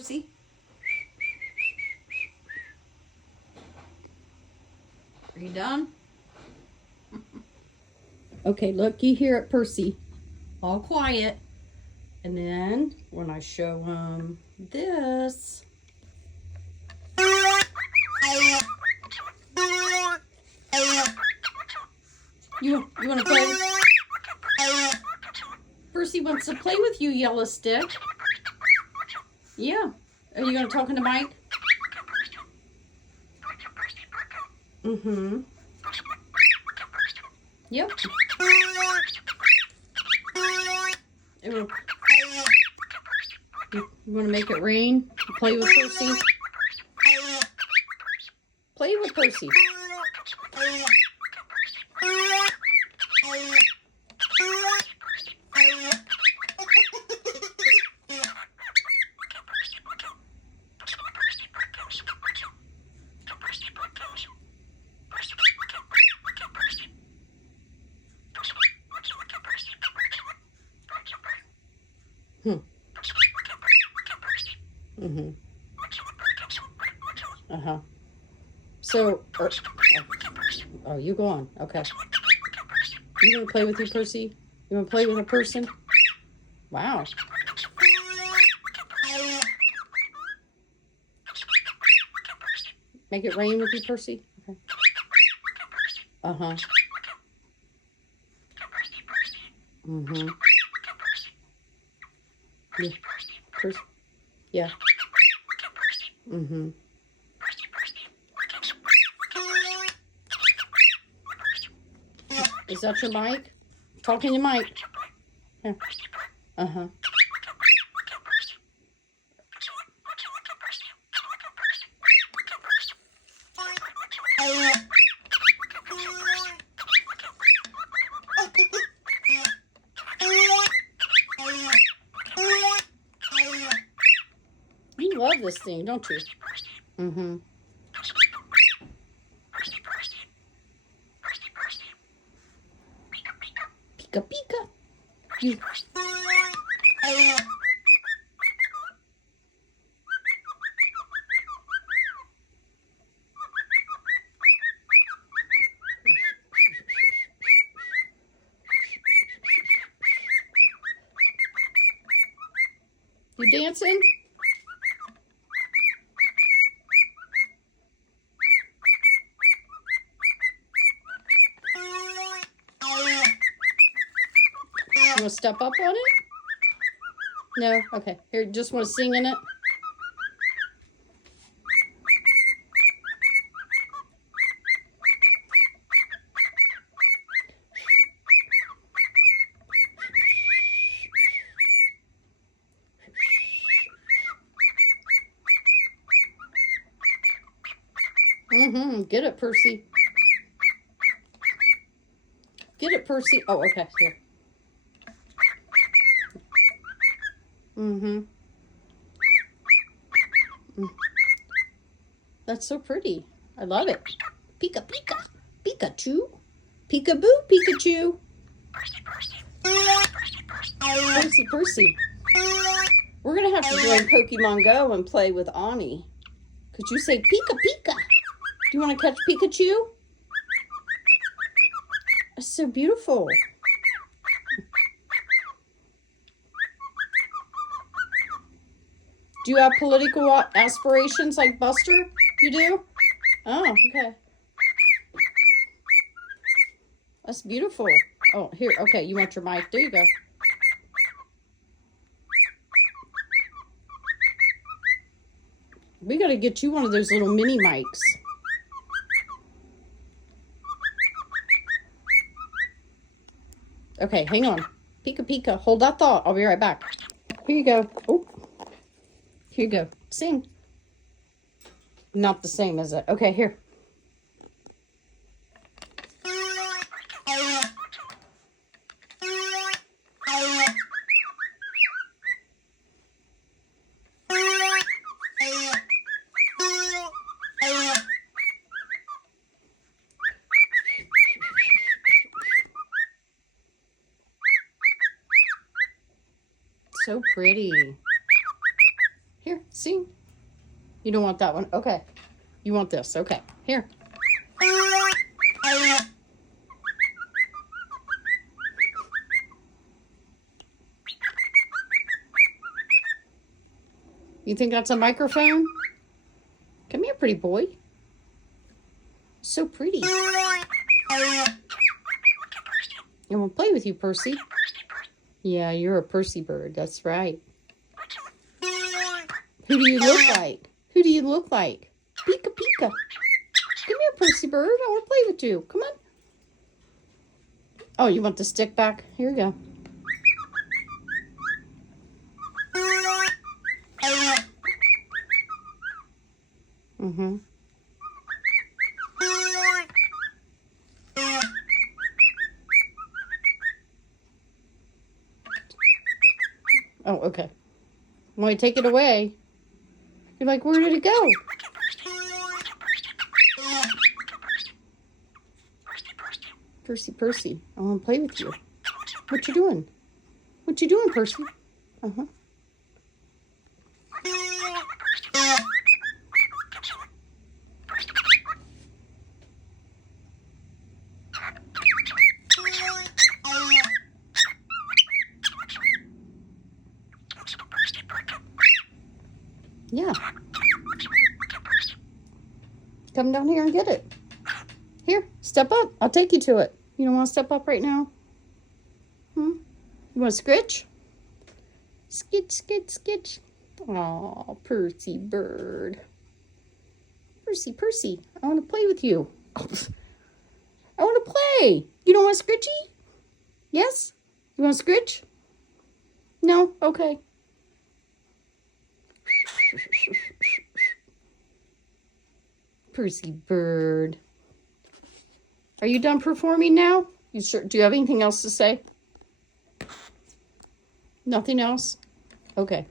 Percy. Are you done? Okay, look, you hear it, Percy. All quiet. And then when I show him this. You want to play? Percy wants to play with you, Yellow Stick. Yeah. Are you going to talk in the mic? Mm-hmm. Yep. You want to make it rain? Play with Percy? Play with Percy. Mm-hmm. Uh-huh. So, oh, you go on. Okay. You want to play with you, Percy? You want to play with a person? Wow. Make it rain with you, Percy? Okay. Uh-huh. Mm-hmm. Yeah. Percy. Yeah. Mm-hmm. Is that your mic? Talking to mic. Yeah. Uh-huh. You love this thing, don't you? Mm-hmm. Pika-Pika. You... You dancing? You want to step up on it? No? Okay. Here, just want to sing in it? Mm-hmm. Get it, Percy. Get it, Percy. Oh, okay. Here. Mm-hmm. That's so pretty. I love it. Pika-Pika. Pikachu. Peekaboo, Pikachu. Percy. We're going to have to join Pokemon Go and play with Onni. Could you say Pika-Pika? Do you want to catch Pikachu? That's so beautiful. Do you have political aspirations like Buster? You do? Oh, okay. That's beautiful. Oh, here. Okay, you want your mic. There you go. We got to get you one of those little mini mics. Okay, hang on. Pika-Pika. Hold that thought. I'll be right back. Here you go. Oh. Here you go. Sing. Not the same, is it? Okay, here. So pretty. Here, See? You don't want that one. Okay. You want this. Okay. Here. You think that's a microphone? Come here, pretty boy. So pretty. I want to play with you, Percy. Yeah, you're a Percy bird. That's right. Who do you look like? Who do you look like? Pika-Pika. Come here, Percy bird. I want to play with you. Come on. Oh, you want the stick back? Here you go. Mm-hmm. Oh, okay. When I take it away, you're like, where did it go? Percy, Percy, I want to play with you. What you doing? What you doing, Percy? Uh-huh. Yeah. Come down here and get it. Here, step up. I'll take you to it. You don't want to step up right now? You want to scritch? Skitch, skitch, skitch. Aw, Percy bird. Percy, Percy, I want to play with you. I want to play. You don't want a scritchy? Yes? You want a scritch? No? Okay. Percy bird. Are you done performing now? You sure? Do you have anything else to say? Nothing else? Okay.